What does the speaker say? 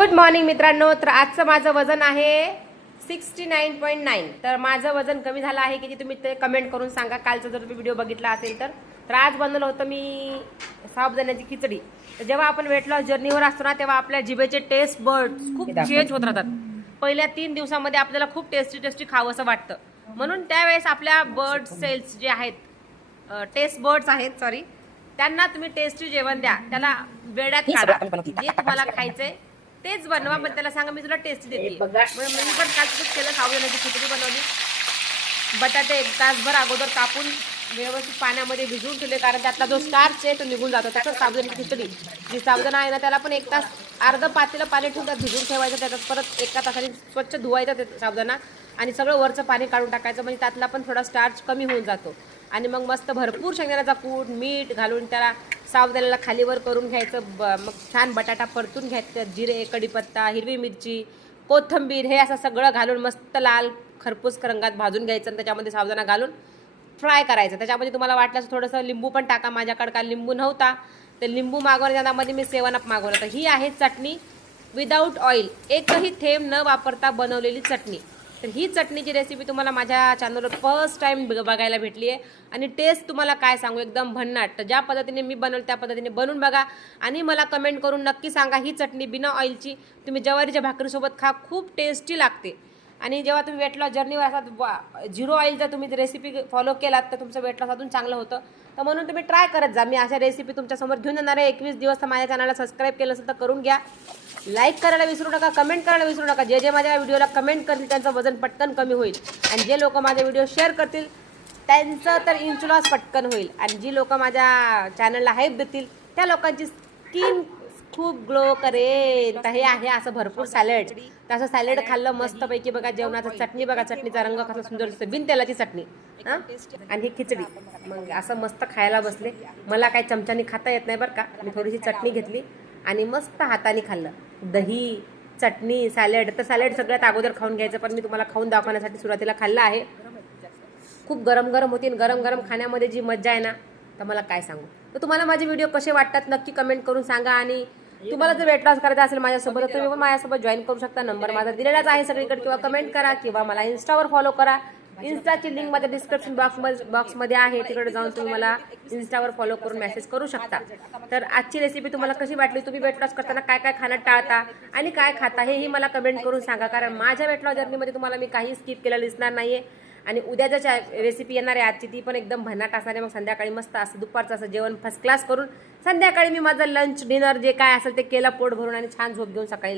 Good morning मित्रांनो. तर आजचं माझं वजन आहे 69.9. तर माझं वजन कमी झालं आहे की तुम्ही ते कमेंट करून सांगा. कालचा जर तुम्ही व्हिडिओ बघितला असेल तर आज बनवलं होतं मी साबुदाण्याची खिचडी. तर जेव्हा आपण वेट लॉस जर्नीवर असतो ना तेव्हा आपल्या जिभेचे टेस्ट बर्ड्स खूप चेंज होत राहतात. पहिल्या 3 दिवसामध्ये आपल्याला खूप टेस्टी खावं असं वाटतं. म्हणून त्यावेळेस आपल्या बर्ड सेल्स जे आहेत, टेस्ट बर्ड्स आहेत सॉरी, त्यांना तुम्ही टेस्टी जेवण द्या. त्याला वेड्यात काढा. जे तुम्हाला खायचंय तेच बनवा, पण त्याला सांगा मी तुला टेस्ट देते. मी पण काल तसंच केलं. साबुदाण्याची खिचडी बनवली. बटाटे 1 तासभर अगोदर कापून व्यवस्थित पाण्यामध्ये भिजवून ठेवले, कारण त्यातला जो स्टार्च आहे तो निघून जातो. तसंच साबुदाण्याची खिचडी जी साबुदाणा आहे ना त्याला पण 1 तास अर्ध पातेलं पाणी ठेवून त्यात भिजवून ठेवायचं. त्याच्यात परत 1 तासाने स्वच्छ धुवायचं ते साबुदाणा आणि सगळं वरचं पाणी काढून टाकायचं. म्हणजे त्यातला पण थोडा स्टार्च कमी होऊन जातो. आणि मग मस्त भरपूर शेंगदाण्याचा कूट मीठ घालून त्याला साबुदाण्याला खालीवर करून घ्यायचं. मग छान बटाटा परतून घ्यायचं. जिरे, कढीपत्ता, हिरवी मिरची, कोथिंबीर हे असं सगळं घालून मस्त लाल खरपूस रंगात भाजून घ्यायचं. आणि त्याच्यामध्ये साबुदाणा घालून फ्राय करायचं. त्याच्यामध्ये तुम्हाला वाटलं थोडंसं लिंबू पण टाका. माझ्याकडे काल लिंबू नव्हता तर लिंबू मागवलं. त्यामध्ये मी 7 अप मागवलं. तर ही आहे चटणी विदाऊट ऑइल, एकही थेंब न वापरता बनवलेली चटणी. तर ही चटणीची रेसिपी तुम्हाला माझ्या चॅनलवर फर्स्ट टाइम बघायला भेटली आहे. आणि टेस्ट तुम्हाला काय सांगू, एकदम भन्नाट. तर ज्या पद्धतीने मी बनवलं त्या पद्धतीने बनवून बघा आणि मला कमेंट करून नक्की सांगा. ही चटणी बिना ऑइलची तुम्ही ज्वारीच्या भाकरीसोबत खा, खूप टेस्टी लागते. आणि जेव्हा तुम्ही वेट लॉस जर्नीवर असाल, 0 ऑइल जर तुम्ही रेसिपी फॉलो केलात तर तुमचं वेट लॉस अजून चांगलं होतं. तर म्हणून तुम्ही ट्राय करत जा. मी अशा रेसिपी तुमच्यासमोर घेऊन येणार आहे. 21 दिवस. तर माझ्या चॅनलला सबस्क्राईब केलं असेल तर करून घ्या. लाईक करायला विसरू नका, कमेंट करायला विसरू नका. जे माझ्या व्हिडिओला कमेंट करतील त्यांचं वजन पटकन कमी होईल. आणि जे लोक माझे व्हिडिओ शेअर करतील त्यांचं तर इंच लॉस पटकन होईल. आणि जी लोक माझ्या चॅनलला हाईप देतील त्या लोकांची स्किन खूप ग्लो करेल. तर हे आहे असं भरपूर सॅलड. तर असं सॅलड खाल्लं मस्तपैकी. बघा जेवणाचं चटणी बघा, चटणीचा रंग कसा सुंदर दिसतो. बिन तेलाची चटणी आणि ही खिचडी. मग असं मस्त खायला बसले. मला काही चमच्यानी खाता येत नाही बरं का. मी थोडीशी चटणी घेतली आणि मस्त हाताने खाल्लं. दही, चटणी, सॅलड. तर सॅलड सगळ्यात अगोदर खाऊन घ्यायचं, पण मी तुम्हाला खाऊन दाखवण्यासाठी सुरुवातीला खाल्लं आहे. खूप गरम गरम होती. गरम गरम खाण्यामध्ये जी मज्जा आहे ना तर मला काय सांगू. तर तुम्हाला माझे व्हिडिओ कसे वाटतात नक्की कमेंट करून सांगा. आणि तुम्हाला जर वेट लॉस करायचा असेल माझ्यासोबत तर तुम्ही पण माझ्यासोबत जॉईन करू शकता. नंबर माझा दिलेलाच आहे सगळीकडे. किंवा कमेंट करा किंवा मला इन्स्टावर फॉलो करा. इन्स्टाची लिंक माझ्या डिस्क्रिप्शन बॉक्समध्ये आहे. तिकडे जाऊन तुम्ही मला इन्स्टावर फॉलो करून मेसेज करू शकता. तर आजची रेसिपी तुम्हाला कशी वाटली, तुम्ही वेट लॉस करताना काय काय खाणं टाळता आणि काय खाता हेही मला कमेंट करून सांगा. कारण माझ्या वेट लॉस जर्नीमध्ये तुम्हाला मी काही स्किप केलेलं दिसणार नाहीये. आणि उद्याच्या रेसिपी येणार आहे आजची, ती पण एकदम भन्नाट असणार आहे. मग संध्याकाळी मस्त असं दुपारचं असं जेवण फर्स्ट क्लास करून संध्याकाळी मी माझं लंच डिनर जे काय असेल ते केलं पोट भरून आणि छान झोप घेऊन सकाळी